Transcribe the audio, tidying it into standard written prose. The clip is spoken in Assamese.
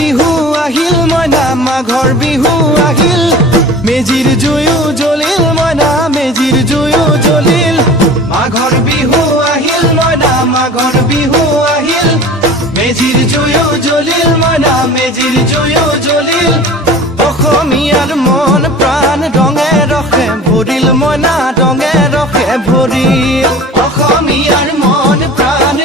বিহু আহিল মইনা মাঘৰ বিহু আহিল মেজিৰ জুয়ো জ্বলিল মইনা মেজিৰ জুয়ো জ্বলিল মাঘৰ বিহু আহিল মইনা মাঘৰ বিহু আহিল মেজিৰ জুয়ো জ্বলিল মইনা মেজিৰ জুয়ো জ্বলিল অসমীয়াৰ মন প্ৰাণ ৰঙে ৰখে ভৰিল মইনা ৰঙে ৰখে ভৰিল অসমীয়াৰ মন প্ৰাণ